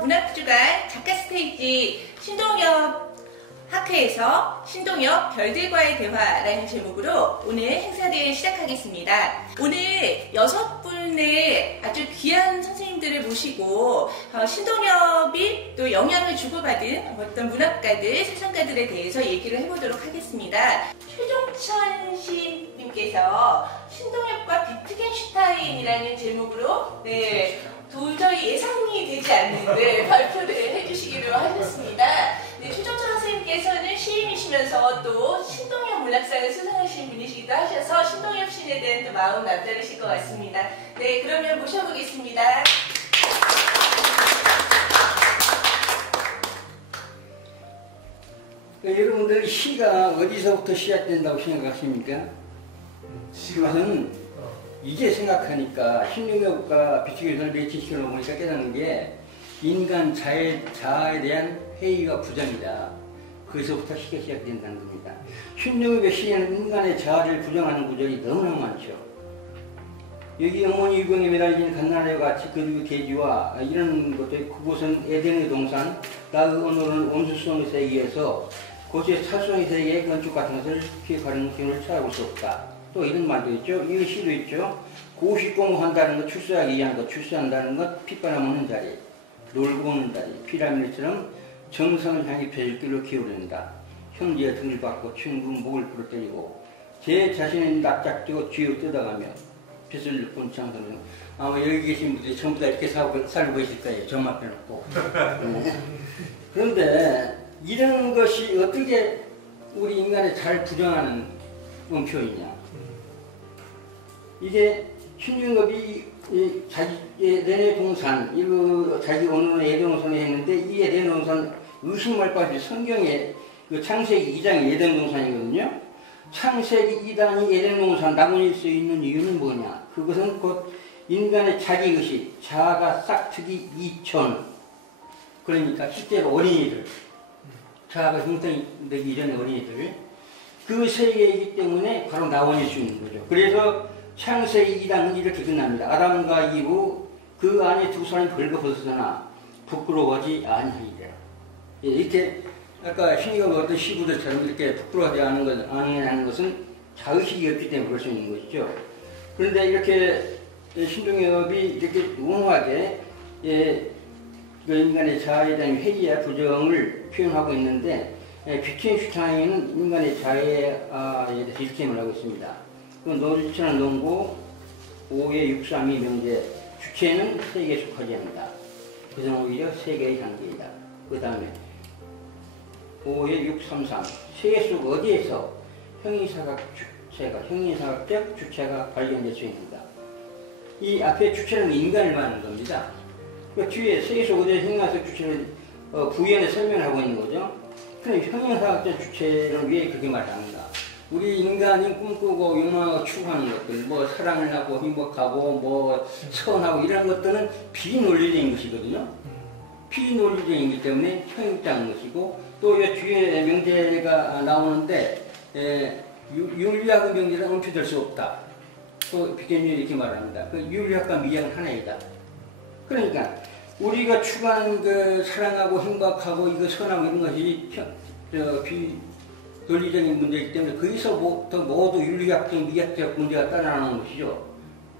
문학주간 작가 스테이지 신동엽 학회에서 신동엽 별들과의 대화라는 제목으로 오늘 행사를 시작하겠습니다. 오늘 6분의 아주 귀한 선생님들을 모시고 신동엽이 또 영향을 주고받은 어떤 문학가들, 세상가들에 대해서 얘기를 해보도록 하겠습니다. 최종천 시인님께서 신동엽과 비트겐슈타인이라는 제목으로 도저히 예상이 되지 않는 발표를 해주시기로 하셨습니다. 최종천 선생님께서는 시인이시면서 또 신동엽 문학상을 수상하신 분이시기도 하셔서 신동엽 시인에 대한 또 마음 남다르실 것 같습니다. 네, 그러면 모셔보겠습니다. 여러분들 시가 어디서부터 시작된다고 생각하십니까? 그것은 이제 생각하니까 신동엽과 비트겐슈타인을 매치시켜 보니까 깨닫는 게 인간 자아에 대한 회의와 부정이다. 거기서부터 시가 시작된다는 겁니다. 신동엽의 시에는 인간의 자아를 부정하는 구절이 너무나 많죠. 여기 어머니 유경임이라는 갓나라와 같이 그리고 대지와 이런 것들, 그곳은 에덴의 동산, 나의 오늘은 온수성의 세계에서 곳의 살성의 세계의 건축 같은 것을 기획하는 기운을 찾아볼 수 없다. 또 이런 말도 있죠. 이 시도 있죠. 고식공부한다는 것, 출세하기 위한 것, 출세한다는 것, 핏바람 없는 자리, 놀고 오는 자리, 피라미드처럼 정성을 향해 벼슬길로 기울인다. 형제의 등을 받고 친구 목을 부러뜨리고 제 자신의 납작지고 쥐어 뜯어가며 벼슬 본창선을 아마 여기 계신 분들이 전부 다 이렇게 살고 계실 거예요. 점막 해놓고. 그런데 이런 것이 어떻게 우리 인간을 잘 부정하는 원표이냐. 이게 신동엽이 자기의 에덴동산, 자기 오늘은 에덴동산을 했는데 이 에덴동산 의심할 바 없이 성경에 그 창세기 2장이 에덴동산이거든요. 창세기 2장이 에덴동산 나무일 수 있는 이유는 뭐냐? 그것은 곧 인간의 자기의식, 자아가 싹트기 이전. 그러니까 실제로 어린이들, 자아가 형성되기 이전의 어린이들, 그 세계이기 때문에 바로 나원일 수 있는 거죠. 그래서 창세기 2장은 이렇게 끝납니다. 아담과 이후 그 안에 두 사람이 벌거벗으나 부끄러워하지 아니하니라. 이렇게 아까 신동엽 어떤 시부들처럼 이렇게 부끄러워하지 않는 것은 자의식이 없기 때문에 그럴 수 있는 것이죠. 그런데 이렇게 신동엽이 이렇게 웅하게 그 인간의 자아에 대한 회의와 부정을 표현하고 있는데 비트겐슈타인은 인간의 자아에 대해서 이렇게 말하고 있습니다. 그 노주천한 농구 5의 632 명제 주체는 세계에 속하지 않는다. 그것은 오히려 세계의 한계이다. 그 다음에 5의 633 세계 속 어디에서 형이사각적 주체가 발견될 수 있는가. 이 앞에 주체는 인간을 말하는 겁니다. 그 뒤에 세계 속 어디에서 형이사각 주체를 부연에 설명하고 있는 거죠. 그럼 형이사각적 주체는 왜 그렇게 말하는가. 우리 인간이 꿈꾸고 욕망하고 추구하는 것들, 뭐 사랑을 하고 행복하고 뭐 선하고 이런 것들은 비논리적인 것이거든요. 비논리적이기 때문에 형용자인 것이고 또 이 뒤에 명제가 나오는데 윤리학의 명제는 엄표될 수 없다. 또 비트겐슈타인이 이렇게 말합니다. 그 윤리학과 미학은 하나이다. 그러니까 우리가 추구하는 그 사랑하고 행복하고 이거 선하고 이런 것이 논리적인 문제이기 때문에 거기서부터 모두 윤리학적, 미학적 문제가 따라나오는 것이죠.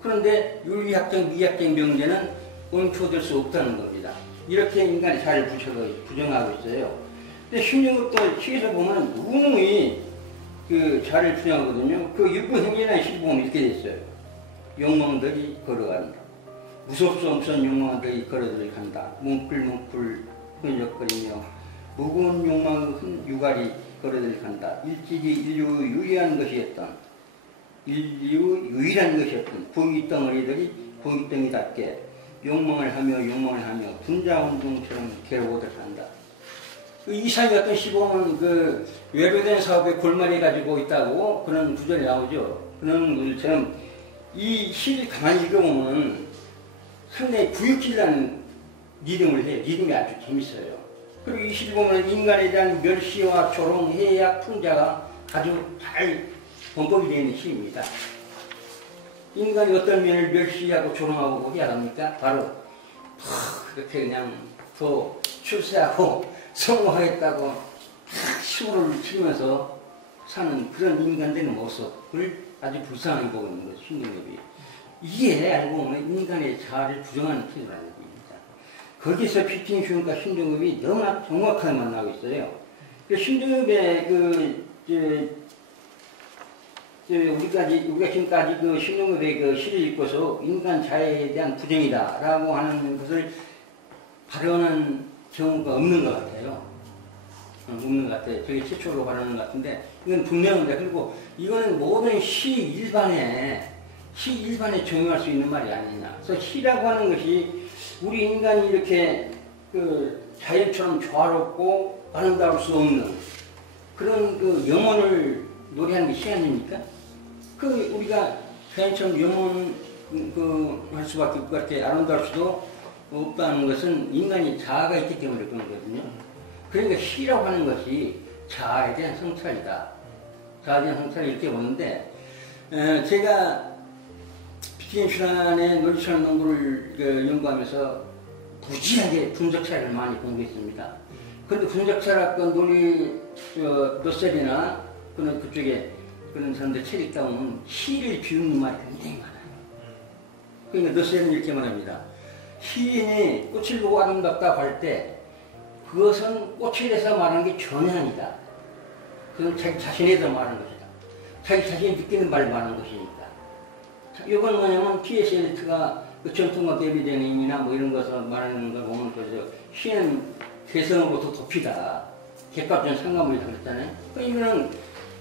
그런데 윤리학적, 미학적 명제는 원표될 수 없다는 겁니다. 이렇게 인간이 자아를 부정하고 있어요. 근데 신동엽도 시에서 보면 누누이 그 자아를 부정하거든요. 그 육부행위라는 시를 보면 이렇게 돼 있어요. 욕망들이 걸어간다. 무섭소 없선 욕망들이 걸어들어간다. 뭉클뭉클 흔적거리며 무거운 욕망은 유갈이 걸어들어간다. 일찍이 인류 유일한 것이었던 부귀덩어리들이 부귀덩이답게 욕망을 하며 분자운동처럼 괴로워들 한다. 그 이상이 어떤 시보면 그 외로된 사업에 골머리 가지고 있다고 그런 구절이 나오죠. 그런 것처럼 이 시를 가만히 읽어보면 상당히 구역질나는 리듬을 해요. 리듬이 아주 재밌어요. 그리고 이 시를 보면 인간에 대한 멸시와 조롱, 해약, 풍자가 아주 잘 번복이 되어 있는 시입니다. 인간이 어떤 면을 멸시하고 조롱하고 해야 합니까? 바로 그렇게 그냥 더 출세하고 성공하겠다고 시골을 치면서 사는 그런 인간들의 모습을 아주 불쌍하게 보고 있는 거죠, 신동엽이. 이게 알고 보면 인간의 자아를 부정하는 태도라는 얘기입니다. 거기서 피팅슈과 신동엽이 너무나 정확하게 만나고 있어요. 그 신동엽의 우리가 지금까지 그 신동엽의 그 시를 읽고서 인간 자아에 대한 부정이다라고 하는 것을 발언한 경우가 없는 것 같아요. 없는 것 같아요. 저게 최초로 발언한 것 같은데, 이건 분명합니다. 그리고 이거는 모든 시 일반에 적용할 수 있는 말이 아니냐. 그래서 시라고 하는 것이 우리 인간이 이렇게 그 자연처럼 조화롭고 아름다울 수 없는 그런 그 영혼을 노래하는 게 시 아닙니까? 그 우리가 자연처럼 영혼 할 수밖에 없고 그렇게 아름다울 수도 없다는 것은 인간이 자아가 있기 때문에 그런 거거든요. 그러니까 시라고 하는 것이 자아에 대한 성찰이다. 자아에 대한 성찰을 이렇게 보는데, 제가 비트겐슈란의 논리철학 농구를 연구하면서 무지하게 분석 철학을 많이 공부했습니다. 그런데 분석 철학 논리 노셀이나 그쪽에 그런 사람들 책 읽다 보면 시를 비우는 말이 굉장히 많아요. 그러니까 노셀은 이렇게 말합니다. 시인이 꽃을 보고 아름답다고 할 때 그것은 꽃에 대해서 말하는 게 전혀 아니다. 그건 자기 자신에 대해서 말하는 것이다. 자기 자신이 느끼는 말을 말하는 것이니까. 이건 뭐냐면 T.S. 엘리트가 그 전통과 에비데닝이나 뭐 이런 것을 말하는 걸 보면 그죠. 시는 개성으로부터 도피다. 객관적인 상관물이다 그랬잖아요. 이거는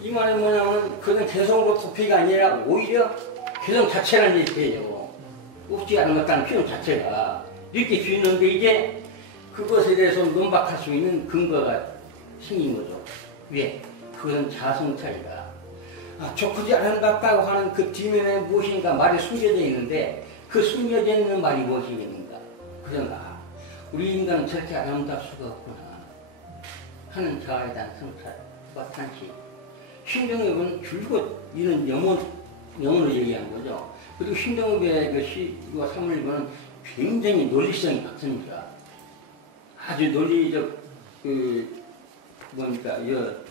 이 말은 뭐냐면 그건 개성으로 도피가 아니라 오히려 개성 자체라는 얘기예요. 없지 않은 것다는 표현 자체가 이렇게 비우는데 이제 그것에 대해서 논박할 수 있는 근거가 생긴 거죠. 왜? 그것은 자성찰이다. 좋지 아름답다고 하는 그 뒷면에 무엇인가 말이 숨겨져 있는데 그 숨겨져 있는 말이 무엇이겠는가? 그런가? 우리 인간은 저렇게 아름다울 수가 없구나 하는 자아에 대한 성찰과 탄식. 신동엽은 줄곧 이런 영혼을 얘기한 거죠. 그리고 신동엽의 그 시와 사물리고는 굉장히 논리성이 같습니다. 아주 논리적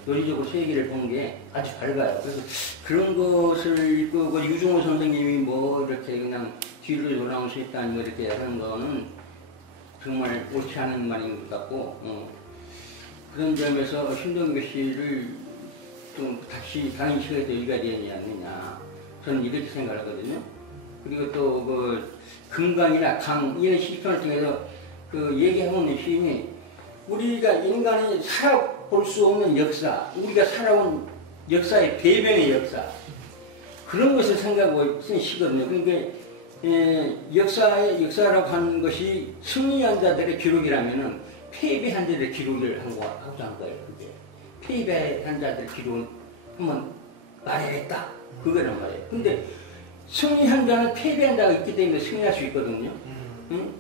논리적으로 세계를 본 게 아주 밝아요. 그래서 그런 것을 읽고 그 유중호 선생님이 뭐 이렇게 그냥 뒤로 돌아올 수 있다니 뭐 이렇게 하는 거는 정말 옳지 않은 말인 것 같고, 그런 점에서 신동엽 씨를 좀 다시 다른 시각에서 읽어야 되지 않느냐, 저는 이렇게 생각하거든요. 그리고 또 그 금강이나 강 이런 시편을 통해서 그 얘기하고 있는 시인이 우리가 인간이 살아볼 수 없는 역사, 우리가 살아온 역사의 배변의 역사, 그런 것을 생각하고 쓴 시거든요. 그러니까 역사라고 하는 것이 승리한 자들의 기록이라면은 패배한 자들의 기록을 하고자 한 거예요. 그게 패배한 자들의 기록을 한번 말해야겠다, 그거란 말이에요. 근데 승리한 자는 패배한 자가 있기 때문에 승리할 수 있거든요.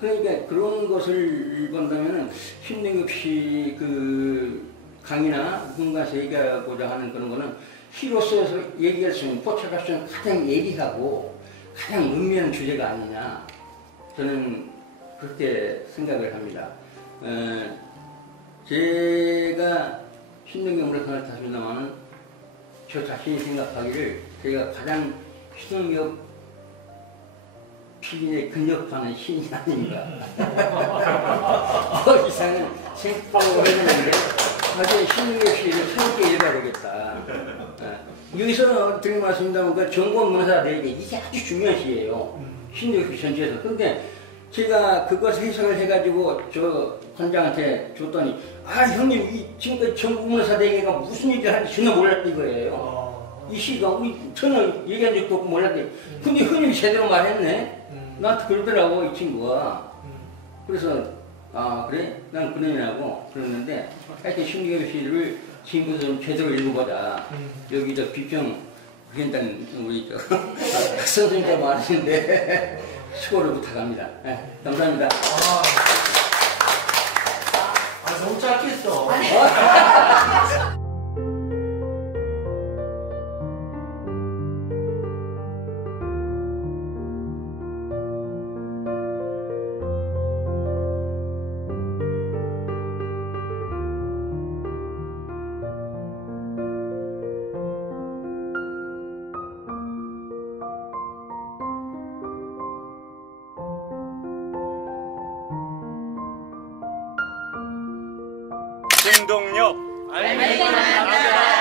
그러니까 그런 것을 본다면은 신동엽 씨 그 강의나 누군가에서 얘기하고자 하는 그런 거는 시로서 얘기할 수 있는, 포착할 수 있는 가장 예리하고 가장 의미있는 주제가 아니냐, 저는 그렇게 생각을 합니다. 제가 신동엽으로 생각을 하십니다만은 저 자신이 생각하기를 제가 가장 신동엽 피인에 근접하는 신이 아닌가. 더 이상은 생각을 해보는데 나중에 신동엽 씨를 새롭게 읽어야 되겠다. 여기서 드린 말씀입니다만 그 정권 문화사들에게 이게 아주 중요한 시예요. 신동엽 씨 전체에서. 근데 제가 그것을 해석을 해가지고 저 관장한테 줬더니 형님 지금까지 정권 문화사대회가 무슨 얘기를 하는지 전혀 몰랐던 거예요. 이 시가 우리 전혀 얘기한 적도 없고 몰랐대. 근데 형님이 제대로 말했네. 나한테 그러더라고 이 친구가. 그래서 그래? 난 그러냐고 그러는데 하여튼 신동엽 씨를 지금부터 좀 제대로 읽어보자. 여기 저 비평 위원장 우리 선생님과 많으신데 수고를 부탁합니다. 네, 감사합니다. 너무 짧게 했어. 신동엽 알기만 하다.